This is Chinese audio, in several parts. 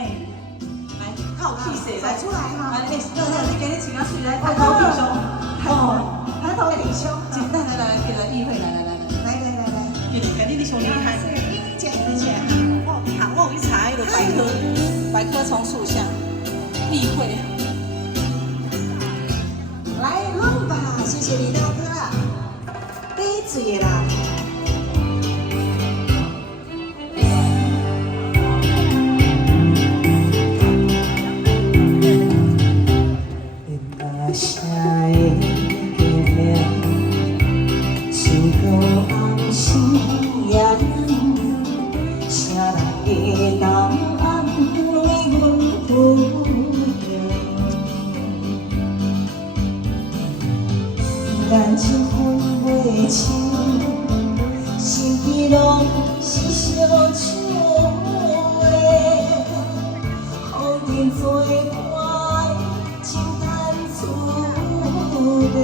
嘿，来靠气势来出来哈！来，你今日穿啊水来，抬头挺胸，哦，抬头挺胸，简单的来给他议会，来，你兄弟害，一姐，我有去查那个百科从树下议会，来弄吧，谢谢李大哥，杯子也啦。感情分袂清，心机拢是小笑话，风景做伴，情难处理。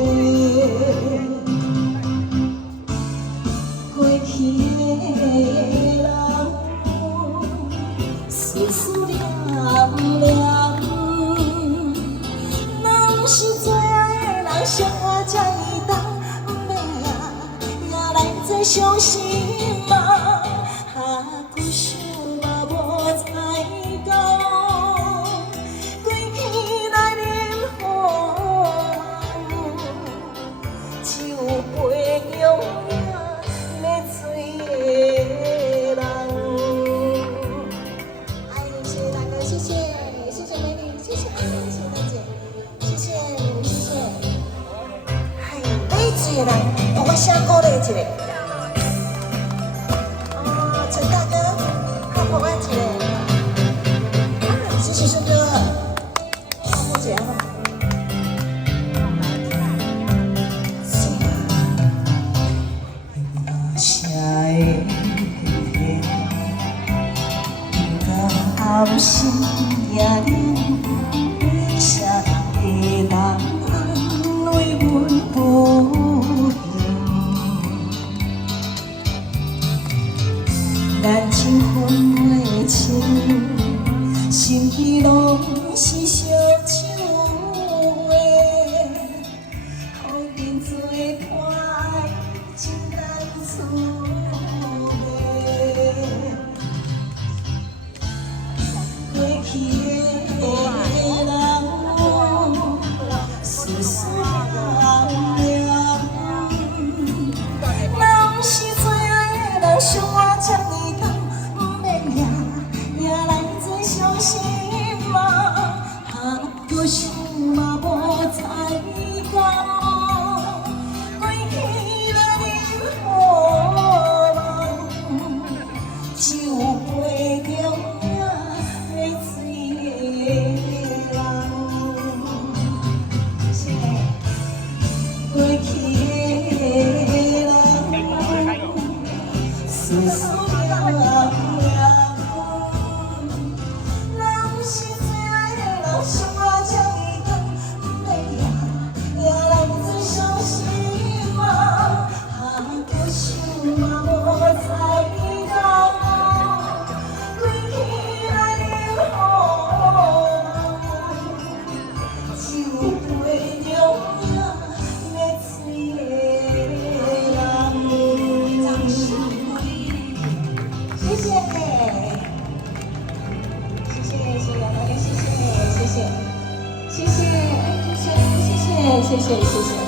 过去的人，思思念念，拢是最爱的人，相爱才会当命啊，也来做伤心嘛，搁想嘛无才讲，过去来忍雨，酒杯永远要醉的人。爱你，谢谢大哥，谢谢美女，谢谢大姐，谢谢。杯子的人，我先鼓励一下。哦，陈大哥，靠谱安一下。谢谢兄哥，靠谱一下嘛。后生也忍，啥人会当安慰阮不平？感情分袂清，心机拢是小笑话，好人做伴，情难处理。过去的人，思思念念，拢是最爱的人，相爱才会当不免赢，也来做伤心嘛，搁想嘛无才讲，过去来忍雨，酒杯中。过去的人，思思念念，拢是最爱的人，相爱才会当不免赢，也来做伤心嘛，搁想嘛无才讲，过去来忍雨，酒杯中。谢谢。